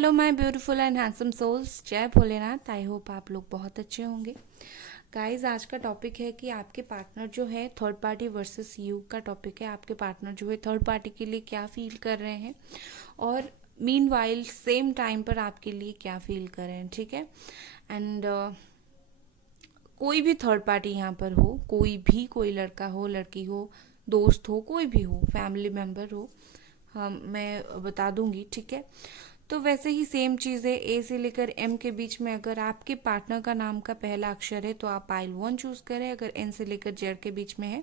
Hello my beautiful and handsome souls, जय Bholenath. I hope आप लोग बहुत अच्छे होंगे। गाइस, आज का टॉपिक है कि आपके पार्टनर जो है थर्ड पार्टी वर्सेस यू का टॉपिक है। आपके पार्टनर जो है थर्ड पार्टी के लिए क्या फील कर रहे हैं और मीनवाइल सेम टाइम पर आपके लिए क्या फील कर रहे हैं, ठीक है। एंड कोई भी थर्ड पार्टी यहाँ पर हो, कोई लड़का हो, लड़की हो, दोस्त हो, कोई भी हो, फैमिली मेम्बर हो, हम मैं बता दूंगी, ठीक है। तो वैसे ही सेम चीज़ है, ए से लेकर एम के बीच में अगर आपके पार्टनर का नाम का पहला अक्षर है तो आप पाइल 1 चूज करें। अगर एन से लेकर जेड के बीच में है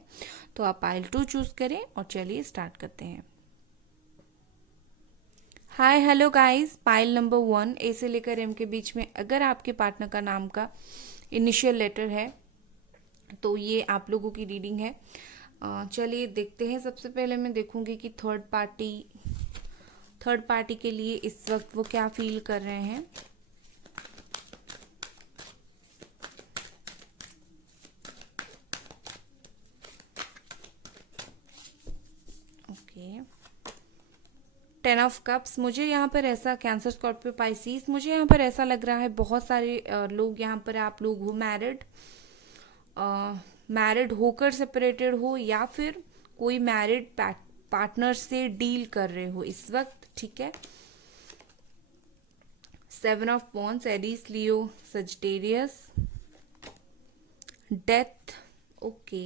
तो आप पाइल 2 चूज करें। और चलिए स्टार्ट करते हैं। Hi hello guys, pile number 1 ए से लेकर एम के बीच में अगर आपके पार्टनर का नाम का इनिशियल लेटर है तो ये आप लोगों की रीडिंग है। चलिए देखते हैं। सबसे पहले मैं देखूंगी कि थर्ड पार्टी के लिए इस वक्त वो क्या फील कर रहे हैं। Okay, 10 of cups. मुझे यहाँ पर ऐसा, कैंसर स्कॉर्पियो पाइसिस, मुझे यहाँ पर ऐसा लग रहा है बहुत सारे लोग यहाँ पर, आप लोग हो मैरिड होकर सेपरेटेड हो या फिर कोई मैरिड पार्टनर से डील कर रहे हो इस वक्त, ठीक है। 7 of wands, Aries, Leo, Sagittarius, death, okay,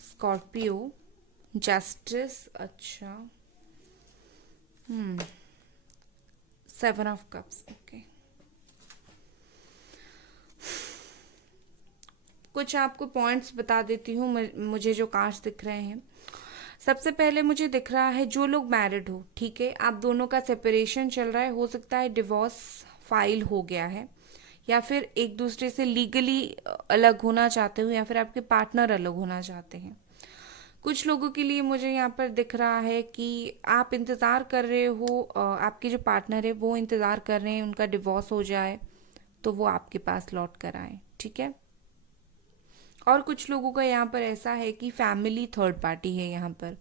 Scorpio, justice, अच्छा, 7 ऑफ कप्स, ओके। कुछ आपको पॉइंट्स बता देती हूँ मुझे जो कार्ड्स दिख रहे हैं। सबसे पहले मुझे दिख रहा है जो लोग मैरिड हो, ठीक है, आप दोनों का सेपरेशन चल रहा है, हो सकता है डिवोर्स फाइल हो गया है, या फिर एक दूसरे से लीगली अलग होना चाहते हो, या फिर आपके पार्टनर अलग होना चाहते हैं। कुछ लोगों के लिए मुझे यहाँ पर दिख रहा है कि आप इंतज़ार कर रहे हो, आपके जो पार्टनर है वो इंतज़ार कर रहे हैं उनका डिवोर्स हो जाए तो वो आपके पास लौट कर आए, ठीक है। और कुछ लोगों का यहाँ पर ऐसा है कि फैमिली थर्ड पार्टी है यहाँ पर।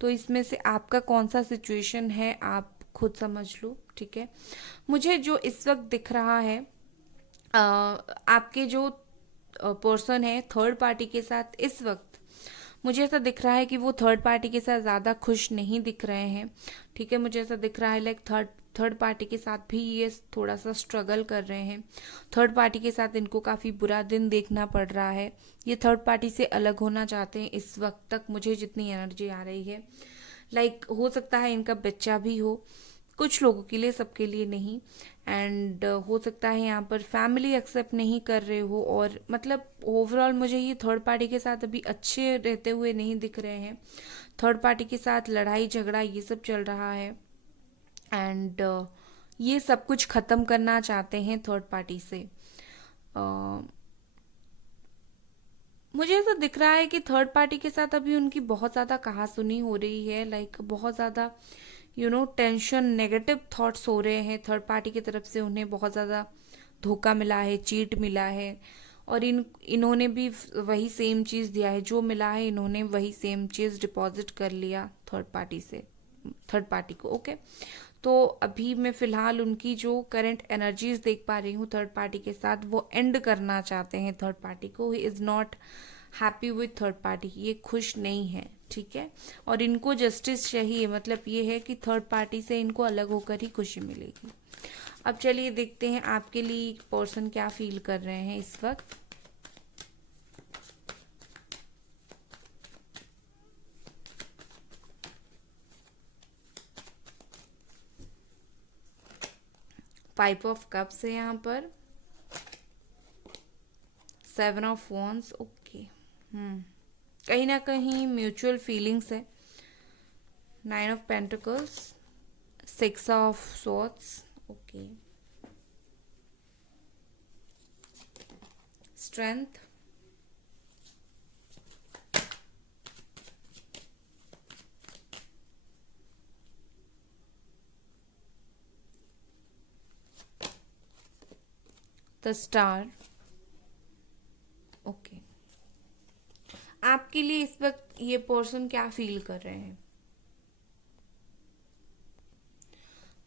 तो इसमें से आपका कौन सा सिचुएशन है आप खुद समझ लो, ठीक है। मुझे जो इस वक्त दिख रहा है, आपके जो पर्सन है थर्ड पार्टी के साथ इस वक्त, मुझे ऐसा दिख रहा है कि वो थर्ड पार्टी के साथ ज़्यादा खुश नहीं दिख रहे हैं, ठीक है। मुझे ऐसा दिख रहा है लाइक थर्ड पार्टी के साथ भी ये थोड़ा सा स्ट्रगल कर रहे हैं। थर्ड पार्टी के साथ इनको काफ़ी बुरा दिन देखना पड़ रहा है। ये थर्ड पार्टी से अलग होना चाहते हैं इस वक्त तक, मुझे जितनी एनर्जी आ रही है। लाइक हो सकता है इनका बच्चा भी हो, कुछ लोगों के लिए, सबके लिए नहीं। एंड हो सकता है यहाँ पर फैमिली एक्सेप्ट नहीं कर रहे हो, और मतलब ओवरऑल मुझे ये थर्ड पार्टी के साथ अभी अच्छे रहते हुए नहीं दिख रहे हैं। थर्ड पार्टी के साथ लड़ाई झगड़ा ये सब चल रहा है। एंड ये सब कुछ ख़त्म करना चाहते हैं थर्ड पार्टी से। मुझे ऐसा दिख रहा है कि थर्ड पार्टी के साथ अभी उनकी बहुत ज़्यादा कहासुनी हो रही है, लाइक बहुत ज़्यादा टेंशन, नेगेटिव थॉट्स हो रहे हैं। थर्ड पार्टी की तरफ से उन्हें बहुत ज़्यादा धोखा मिला है, चीट मिला है, और इन्होंने भी वही सेम चीज़ दिया है, जो मिला है इन्होंने वही सेम चीज़ डिपॉजिट कर लिया थर्ड पार्टी को, ओके। तो अभी मैं फ़िलहाल उनकी जो करंट एनर्जीज देख पा रही हूँ थर्ड पार्टी के साथ, वो एंड करना चाहते हैं थर्ड पार्टी को। He is not happy with third party, ये खुश नहीं है, ठीक है। और इनको जस्टिस चाहिए, मतलब ये है कि थर्ड पार्टी से इनको अलग होकर ही खुशी मिलेगी। अब चलिए देखते हैं आपके लिए पर्सन क्या फील कर रहे हैं इस वक्त। फाइव ऑफ कप्स है यहाँ पर, 7 ऑफ वॉन्ड्स, ओके। कहीं ना कहीं म्यूचुअल फीलिंग्स है। 9 of pentacles, 6 of swords, okay, strength, the star, okay. आपके लिए इस वक्त ये पर्सन क्या फील कर रहे हैं?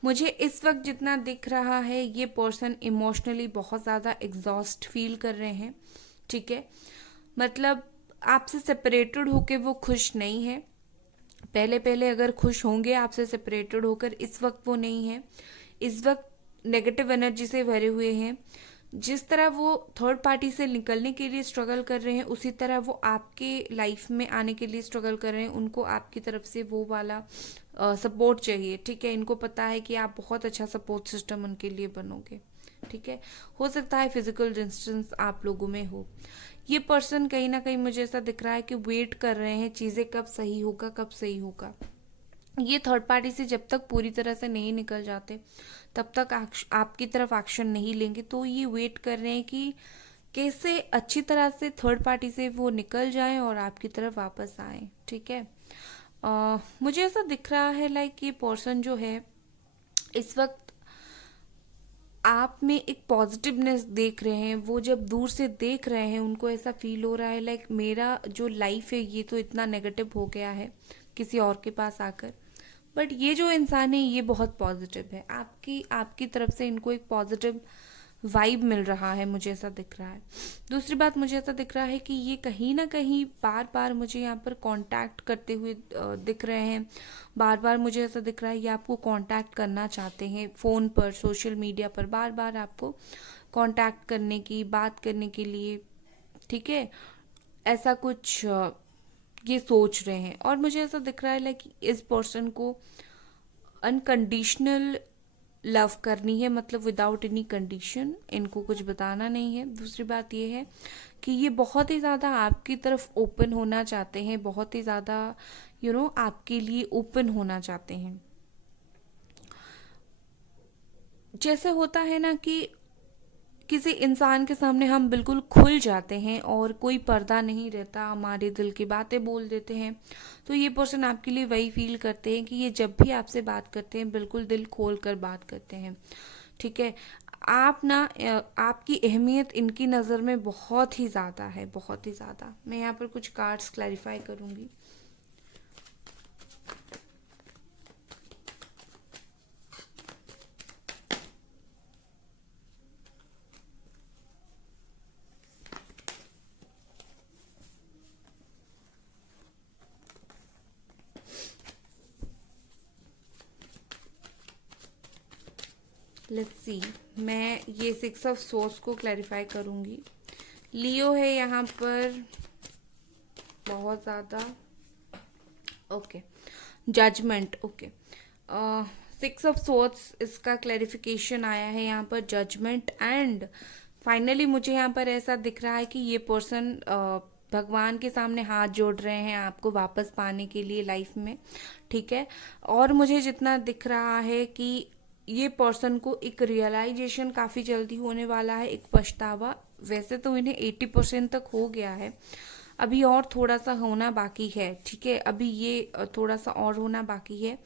मुझे इस वक्त जितना दिख रहा है ये पर्सन इमोशनली बहुत ज़्यादा एग्जॉस्ट फील कर रहे हैं, ठीक है। मतलब आपसे सेपरेटेड होके वो खुश नहीं है। पहले पहले अगर खुश होंगे आपसे सेपरेटेड होकर, इस वक्त वो नहीं है। इस वक्त नेगेटिव एनर्जी से भरे हुए हैं। जिस तरह वो थर्ड पार्टी से निकलने के लिए स्ट्रगल कर रहे हैं, उसी तरह वो आपके लाइफ में आने के लिए स्ट्रगल कर रहे हैं। उनको आपकी तरफ से वो वाला सपोर्ट चाहिए, ठीक है। इनको पता है कि आप बहुत अच्छा सपोर्ट सिस्टम उनके लिए बनोगे, ठीक है। हो सकता है फिजिकल डिस्टेंस आप लोगों में हो। ये पर्सन कहीं ना कहीं मुझे ऐसा दिख रहा है कि वेट कर रहे हैं, चीज़ें कब सही होगा, कब सही होगा। ये थर्ड पार्टी से जब तक पूरी तरह से नहीं निकल जाते तब तक आपकी तरफ एक्शन नहीं लेंगे। तो ये वेट कर रहे हैं कि कैसे अच्छी तरह से थर्ड पार्टी से वो निकल जाएं और आपकी तरफ वापस आए, ठीक है। मुझे ऐसा दिख रहा है लाइक ये पर्सन जो है इस वक्त आप में एक पॉजिटिवनेस देख रहे हैं। वो जब दूर से देख रहे हैं उनको ऐसा फील हो रहा है लाइक मेरा जो लाइफ है ये तो इतना नेगेटिव हो गया है किसी और के पास आकर, बट ये जो इंसान है ये बहुत पॉजिटिव है। आपकी आपकी तरफ से इनको एक पॉजिटिव वाइब मिल रहा है, मुझे ऐसा दिख रहा है। दूसरी बात मुझे ऐसा दिख रहा है कि ये कहीं ना कहीं बार बार मुझे यहाँ पर कांटेक्ट करते हुए दिख रहे हैं। बार बार मुझे ऐसा दिख रहा है ये आपको कांटेक्ट करना चाहते हैं, फ़ोन पर, सोशल मीडिया पर बार बार आपको कांटेक्ट करने की, बात करने के लिए, ठीक है। ऐसा कुछ ये सोच रहे हैं। और मुझे ऐसा दिख रहा है लाइक इस पर्सन को अनकंडीशनल लव करनी है, मतलब विदाउट एनी कंडीशन, इनको कुछ बताना नहीं है। दूसरी बात ये है कि ये बहुत ही ज़्यादा आपकी तरफ ओपन होना चाहते हैं, बहुत ही ज़्यादा आपके लिए ओपन होना चाहते हैं। जैसे होता है ना कि किसी इंसान के सामने हम बिल्कुल खुल जाते हैं और कोई पर्दा नहीं रहता, हमारे दिल की बातें बोल देते हैं। तो ये पर्सन आपके लिए वही फील करते हैं कि ये जब भी आपसे बात करते हैं बिल्कुल दिल खोल कर बात करते हैं, ठीक है। आप ना आपकी अहमियत इनकी नज़र में बहुत ही ज़्यादा है, बहुत ही ज़्यादा। मैं यहाँ पर कुछ कार्ड्स क्लैरिफाई करूँगी। लेट्स सी, मैं ये 6 ऑफ सोर्स को क्लैरिफाई करूँगी। लियो है यहाँ पर बहुत ज़्यादा, okay. Judgement, okay. 6 of source इसका क्लैरिफिकेशन आया है यहाँ पर, जजमेंट। एंड फाइनली मुझे यहाँ पर ऐसा दिख रहा है कि ये पर्सन भगवान के सामने हाथ जोड़ रहे हैं आपको वापस पाने के लिए लाइफ में, ठीक है। और मुझे जितना दिख रहा है कि ये पर्सन को एक रियलाइजेशन काफ़ी जल्दी होने वाला है, एक पछतावा। वैसे तो इन्हें 80% तक हो गया है, अभी और थोड़ा सा होना बाकी है, ठीक है। अभी ये थोड़ा सा और होना बाकी है।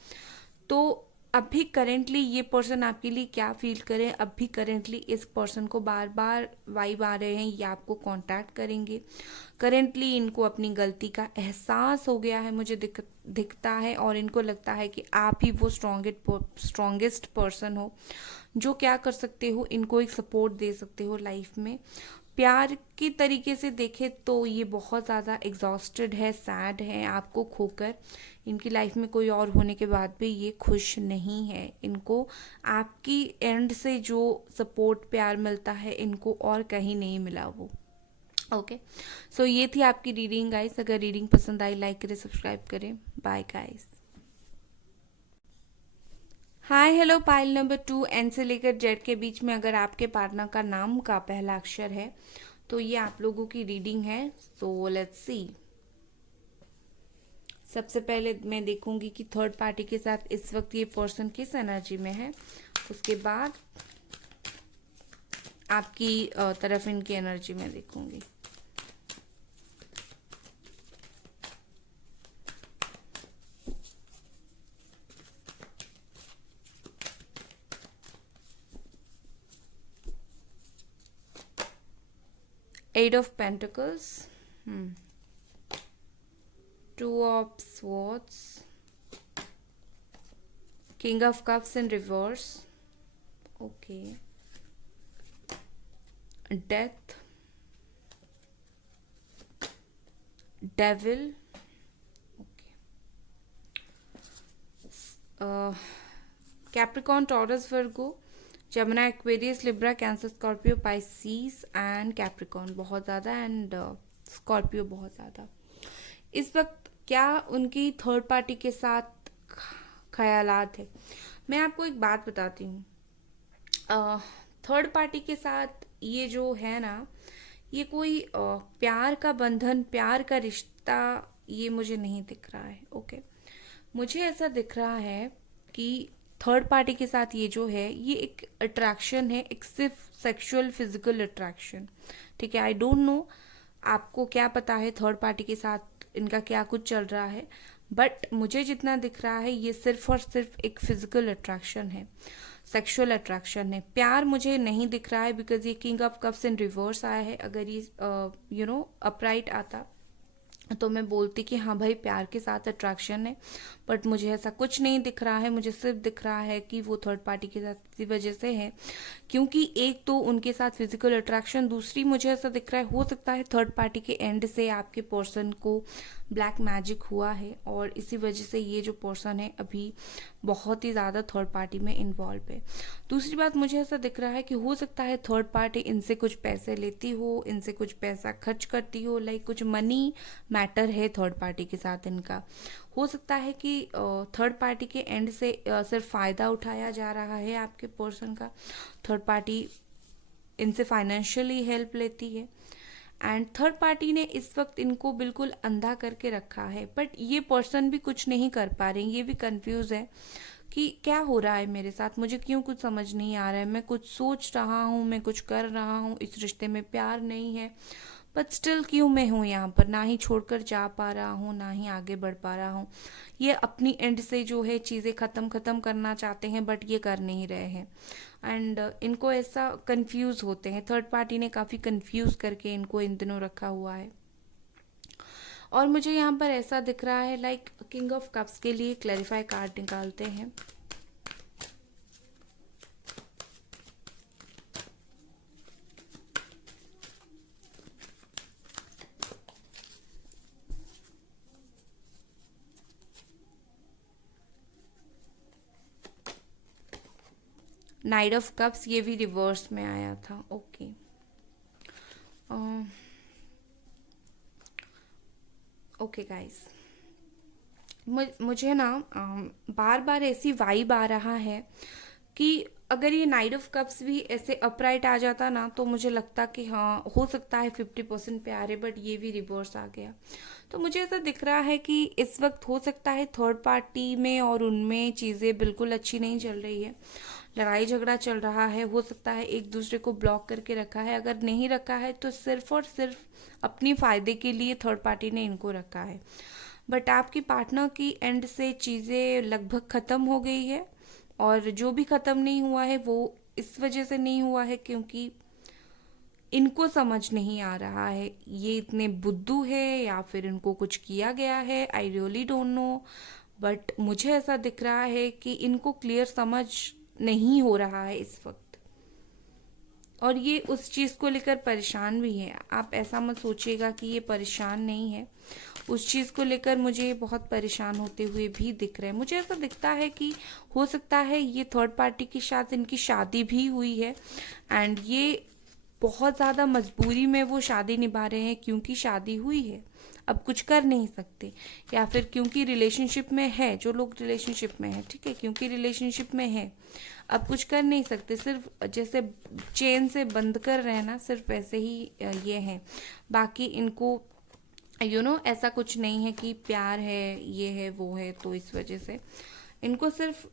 तो अभी करेंटली ये पर्सन आपके लिए क्या फील करें, अभी करेंटली इस पर्सन को बार बार वाइब आ रहे हैं ये आपको कांटेक्ट करेंगे। करेंटली इनको अपनी गलती का एहसास हो गया है, मुझे दिखता है। और इनको लगता है कि आप ही वो स्ट्रॉन्गेस्ट पर्सन हो जो क्या कर सकते हो, इनको एक सपोर्ट दे सकते हो लाइफ में। प्यार की तरीके से देखें तो ये बहुत ज़्यादा एग्जॉस्टेड है, सैड है आपको खोकर। इनकी लाइफ में कोई और होने के बाद भी ये खुश नहीं है। इनको आपकी एंड से जो सपोर्ट प्यार मिलता है इनको और कहीं नहीं मिला वो, ओके। सो ये थी आपकी रीडिंग गाइस। अगर रीडिंग पसंद आई लाइक करें, सब्सक्राइब करें। Bye guys. Hi hello, pile number 2 N से लेकर जेड के बीच में अगर आपके पार्टनर का नाम का पहला अक्षर है तो ये आप लोगों की रीडिंग है। So let's see. सबसे पहले मैं देखूंगी कि थर्ड पार्टी के साथ इस वक्त ये पर्सन किस एनर्जी में है। उसके बाद आपकी तरफ इनकी एनर्जी में देखूंगी। Eight of pentacles, 2 of swords, king of cups in reverse, okay, death, devil, Capricorn, Taurus, Virgo, Gemini, Aquarius, Libra, Cancer, Scorpio, Pisces and Capricorn बहुत ज़्यादा, एंड स्कॉर्पियो बहुत ज़्यादा। इस वक्त क्या उनकी थर्ड पार्टी के साथ ख्यालात है? मैं आपको एक बात बताती हूँ, थर्ड पार्टी के साथ ये जो है ना, ये कोई प्यार का बंधन, प्यार का रिश्ता, ये मुझे नहीं दिख रहा है। ओके, मुझे ऐसा दिख रहा है कि थर्ड पार्टी के साथ ये जो है, ये एक अट्रैक्शन है, एक सिर्फ सेक्सुअल फिजिकल अट्रैक्शन, ठीक है। आई डोंट नो आपको क्या पता है थर्ड पार्टी के साथ इनका क्या कुछ चल रहा है, बट मुझे जितना दिख रहा है ये सिर्फ और सिर्फ एक फिजिकल अट्रैक्शन है, सेक्सुअल अट्रैक्शन है। प्यार मुझे नहीं दिख रहा है, बिकॉज ये king of cups in reverse आया है। अगर ये अपराइट आता तो मैं बोलती कि हाँ भाई प्यार के साथ अट्रैक्शन है, बट मुझे ऐसा कुछ नहीं दिख रहा है। मुझे सिर्फ दिख रहा है कि वो थर्ड पार्टी के साथ इसी वजह से है क्योंकि एक तो उनके साथ फिजिकल अट्रैक्शन, दूसरी मुझे ऐसा दिख रहा है हो सकता है थर्ड पार्टी के एंड से आपके पर्सन को ब्लैक मैजिक हुआ है और इसी वजह से ये जो पर्सन है अभी बहुत ही ज़्यादा थर्ड पार्टी में इन्वॉल्व है। दूसरी बात मुझे ऐसा दिख रहा है कि हो सकता है थर्ड पार्टी इनसे कुछ पैसे लेती हो, इनसे कुछ पैसा खर्च करती हो, लाइक कुछ मनी मैटर है थर्ड पार्टी के साथ इनका। हो सकता है कि थर्ड पार्टी के एंड से सिर्फ फ़ायदा उठाया जा रहा है आपके पर्सन का, थर्ड पार्टी इनसे फाइनेंशियली हेल्प लेती है, एंड थर्ड पार्टी ने इस वक्त इनको बिल्कुल अंधा करके रखा है। बट ये पर्सन भी कुछ नहीं कर पा रहे, ये भी कंफ्यूज है कि क्या हो रहा है मेरे साथ, मुझे क्यों कुछ समझ नहीं आ रहा है, मैं कुछ सोच रहा हूँ, मैं कुछ कर रहा हूँ, इस रिश्ते में प्यार नहीं है, बट स्टिल क्यों मैं हूँ यहाँ पर, ना ही छोड़कर जा पा रहा हूँ, ना ही आगे बढ़ पा रहा हूँ। ये अपनी एंड से जो है चीज़ें ख़त्म करना चाहते हैं, बट ये कर नहीं रहे हैं, एंड इनको ऐसा कंफ्यूज होते हैं। थर्ड पार्टी ने काफ़ी कंफ्यूज करके इनको इन दिनों रखा हुआ है। और मुझे यहाँ पर ऐसा दिख रहा है लाइक किंग ऑफ कप्स के लिए क्लैरिफाई कार्ड निकालते हैं। नाइट ऑफ कप्स, ये भी रिवर्स में आया था। ओके, ओके गाइस, मुझे ना बार बार ऐसी वाइब आ रहा है कि अगर ये नाइट ऑफ कप्स भी ऐसे अपराइट आ जाता ना तो मुझे लगता कि हाँ हो सकता है 50% प्यार है, बट ये भी रिवर्स आ गया। तो मुझे ऐसा दिख रहा है कि इस वक्त हो सकता है थर्ड पार्टी में और उनमें चीज़ें बिल्कुल अच्छी नहीं चल रही है, लड़ाई झगड़ा चल रहा है, हो सकता है एक दूसरे को ब्लॉक करके रखा है। अगर नहीं रखा है तो सिर्फ और सिर्फ अपनी फ़ायदे के लिए थर्ड पार्टी ने इनको रखा है। बट आपकी पार्टनर की एंड से चीज़ें लगभग ख़त्म हो गई है, और जो भी ख़त्म नहीं हुआ है वो इस वजह से नहीं हुआ है क्योंकि इनको समझ नहीं आ रहा है ये इतने बुद्धू है या फिर इनको कुछ किया गया है, I really don't know. But मुझे ऐसा दिख रहा है कि इनको क्लियर समझ नहीं हो रहा है इस वक्त, और ये उस चीज़ को लेकर परेशान भी है। आप ऐसा मत सोचिएगा कि ये परेशान नहीं है, उस चीज़ को लेकर मुझे बहुत परेशान होते हुए भी दिख रहे हैं। मुझे ऐसा दिखता है कि हो सकता है ये थर्ड पार्टी के साथ इनकी शादी भी हुई है, एंड ये बहुत ज़्यादा मजबूरी में वो शादी निभा रहे हैं क्योंकि शादी हुई है, अब कुछ कर नहीं सकते, या फिर क्योंकि रिलेशनशिप में है, जो लोग रिलेशनशिप में है, ठीक है, क्योंकि रिलेशनशिप में है अब कुछ कर नहीं सकते, सिर्फ जैसे चेन से बंद कर रहे हैं ना, सिर्फ वैसे ही ये है। बाकी इनको ऐसा कुछ नहीं है कि प्यार है, ये है, वो है, तो इस वजह से इनको सिर्फ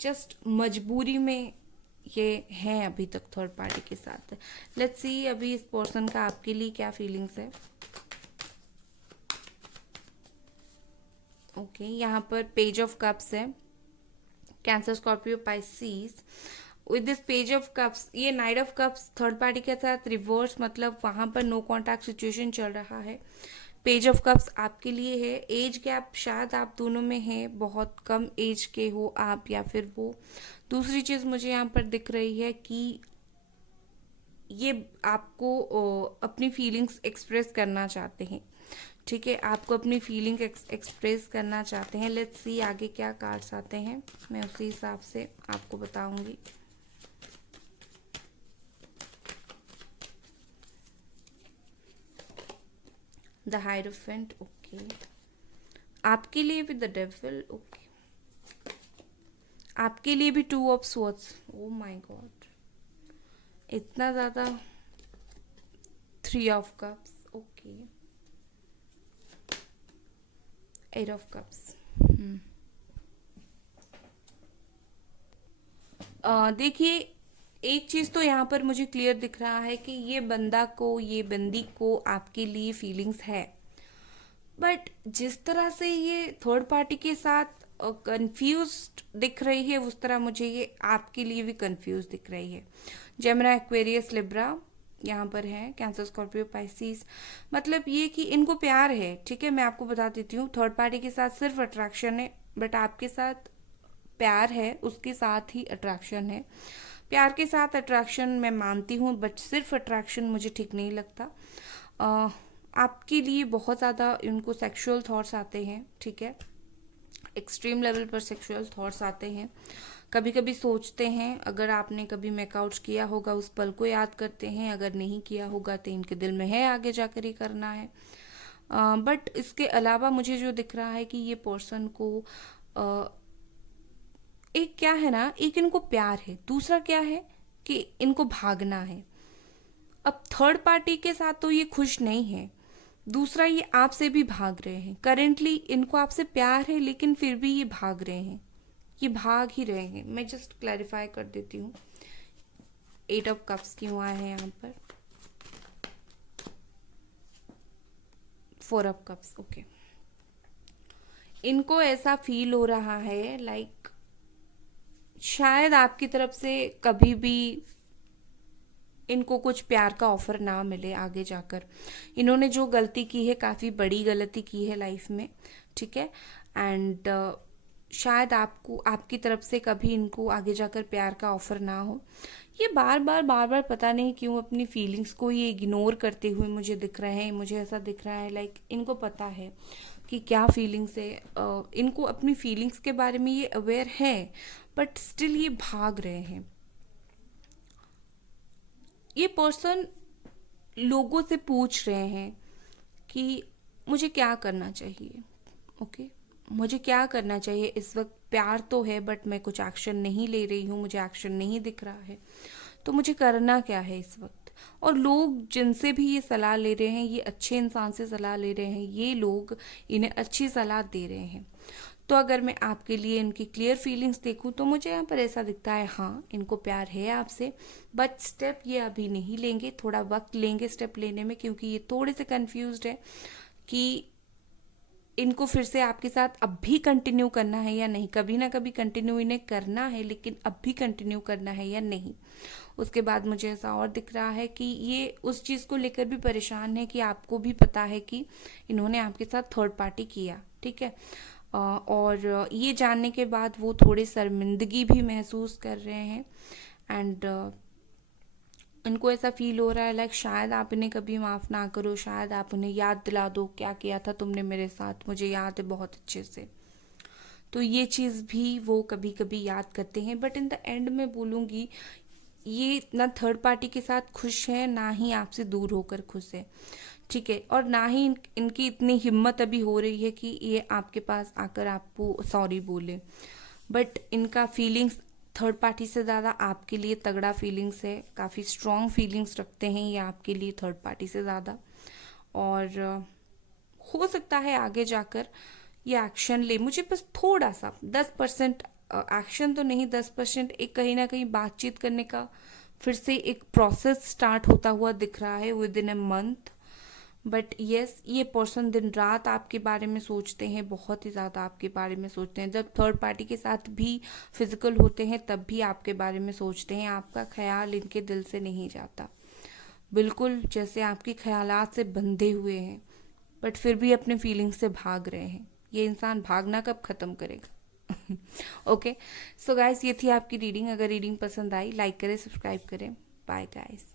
जस्ट मजबूरी में ये हैं अभी तक थर्ड पार्टी के साथ। लेट्स सी अभी इस पर्सन का आपके लिए क्या फीलिंग्स है। ओके, यहाँ पर पेज ऑफ कप्स है, Cancer, Scorpio, Pisces. With this page of cups, ये knight of cups third party के साथ रिवर्स, मतलब वहाँ पर नो कॉन्टैक्ट सिचुएशन चल रहा है, पेज ऑफ कप्स आपके लिए है। एज गैप शायद आप दोनों में है, बहुत कम एज के हो आप या फिर वो। दूसरी चीज़ मुझे यहाँ पर दिख रही है कि ये आपको अपनी फीलिंग्स एक्सप्रेस करना चाहते हैं, ठीक है, आपको अपनी फीलिंग एक्सप्रेस करना चाहते हैं। लेट्स सी आगे क्या कार्ड्स आते हैं, मैं उसी हिसाब से आपको बताऊंगी। द हायरोफेंट, ओके, आपके लिए भी द डेविल, ओके, आपके लिए भी two of swords, oh my god, इतना ज़्यादा, three of cups, okay, eight of cups. देखिए, एक चीज़ तो यहाँ पर मुझे क्लियर दिख रहा है कि ये बंदा को, ये बंदी को आपके लिए फीलिंग्स है, बट जिस तरह से ये थर्ड पार्टी के साथ कंफ्यूज्ड दिख रही है, उस तरह मुझे ये आपके लिए भी कंफ्यूज दिख रही है। जेमिनी, एक्वेरियस, लिब्रा यहाँ पर है, कैंसर, स्कॉर्पियो, पाइसिस, मतलब ये कि इनको प्यार है, ठीक है, मैं आपको बता देती हूँ, थर्ड पार्टी के साथ सिर्फ अट्रैक्शन है, बट आपके साथ प्यार है, उसके साथ ही अट्रैक्शन है। प्यार के साथ अट्रैक्शन मैं मानती हूँ, बट सिर्फ अट्रैक्शन मुझे ठीक नहीं लगता। आपके लिए बहुत ज़्यादा उनको सेक्सुअल थॉट्स आते हैं, ठीक है, एक्सट्रीम लेवल पर सेक्सुअल थॉट्स आते हैं। कभी कभी सोचते हैं, अगर आपने कभी मेकआउट किया होगा उस पल को याद करते हैं, अगर नहीं किया होगा तो इनके दिल में है आगे जाकर ही करना है। बट इसके अलावा मुझे जो दिख रहा है कि ये पर्सन को एक क्या है ना, एक इनको प्यार है, दूसरा क्या है कि इनको भागना है। अब थर्ड पार्टी के साथ तो ये खुश नहीं है, दूसरा ये आपसे भी भाग रहे हैं। करेंटली इनको आपसे प्यार है, लेकिन फिर भी ये भाग रहे हैं, ये भाग ही रहे हैं। मैं जस्ट क्लैरिफाई कर देती हूँ, एट ऑफ कप्स क्यों आए हैं यहाँ पर, फोर ऑफ कप्स, ओके। इनको ऐसा फील हो रहा है लाइक शायद आपकी तरफ से कभी भी इनको कुछ प्यार का ऑफर ना मिले आगे जाकर। इन्होंने जो गलती की है, काफ़ी बड़ी गलती की है लाइफ में, ठीक है, एंड शायद आपको, आपकी तरफ से कभी इनको आगे जाकर प्यार का ऑफर ना हो। ये बार बार पता नहीं क्यों अपनी फीलिंग्स को ये इग्नोर करते हुए मुझे दिख रहे हैं। मुझे ऐसा दिख रहा है लाइक इनको पता है कि क्या फीलिंग्स है, इनको अपनी फीलिंग्स के बारे में ये अवेयर है, बट स्टिल ये भाग रहे हैं। ये पर्सन लोगों से पूछ रहे हैं कि मुझे क्या करना चाहिए, ओके, मुझे क्या करना चाहिए इस वक्त। प्यार तो है, बट मैं कुछ एक्शन नहीं ले रही हूँ, मुझे एक्शन नहीं दिख रहा है, तो मुझे करना क्या है इस वक्त। और लोग जिनसे भी ये सलाह ले रहे हैं, ये अच्छे इंसान से सलाह ले रहे हैं, ये लोग इन्हें अच्छी सलाह दे रहे हैं। तो अगर मैं आपके लिए इनकी क्लियर फीलिंग्स देखूं तो मुझे यहाँ पर ऐसा दिखता है, हाँ इनको प्यार है आपसे, बट स्टेप ये अभी नहीं लेंगे, थोड़ा वक्त लेंगे स्टेप लेने में, क्योंकि ये थोड़े से कंफ्यूज्ड है कि इनको फिर से आपके साथ अब भी कंटिन्यू करना है या नहीं। कभी ना कभी कंटिन्यू इन्हें करना है, लेकिन अब भी कंटिन्यू करना है या नहीं। उसके बाद मुझे ऐसा और दिख रहा है कि ये उस चीज़ को लेकर भी परेशान है कि आपको भी पता है कि इन्होंने आपके साथ थर्ड पार्टी किया, ठीक है, और ये जानने के बाद वो थोड़े शर्मिंदगी भी महसूस कर रहे हैं, एंड इनको ऐसा फील हो रहा है लाइक शायद आप इन्हें कभी माफ़ ना करो, शायद आप उन्हें याद दिला दो क्या किया था तुमने मेरे साथ, मुझे याद है बहुत अच्छे से। तो ये चीज़ भी वो कभी कभी याद करते हैं, बट इन द एंड मैं बोलूँगी ये ना थर्ड पार्टी के साथ खुश है, ना ही आपसे दूर होकर खुश है, ठीक है, और ना ही इनकी इतनी हिम्मत अभी हो रही है कि ये आपके पास आकर आपको सॉरी बोले। बट इनका फीलिंग्स थर्ड पार्टी से ज़्यादा आपके लिए तगड़ा फीलिंग्स है, काफ़ी स्ट्रॉन्ग फीलिंग्स रखते हैं ये आपके लिए थर्ड पार्टी से ज़्यादा। और हो सकता है आगे जाकर ये एक्शन ले, मुझे बस थोड़ा सा 10% एक्शन तो नहीं, 10% एक कहीं ना कहीं बातचीत करने का फिर से एक प्रोसेस स्टार्ट होता हुआ दिख रहा है with in a month. But yes, ये पर्सन दिन रात आपके बारे में सोचते हैं, बहुत ही ज़्यादा आपके बारे में सोचते हैं। जब थर्ड पार्टी के साथ भी फिजिकल होते हैं तब भी आपके बारे में सोचते हैं, आपका ख्याल इनके दिल से नहीं जाता, बिल्कुल जैसे आपके ख्यालात से बंधे हुए हैं। बट फिर भी अपने फीलिंग्स से भाग रहे हैं। ये इंसान भागना कब ख़त्म करेगा? ओके, सो गाइस, ये थी आपकी रीडिंग। अगर रीडिंग पसंद आई, लाइक करें, सब्सक्राइब करें। Bye guys.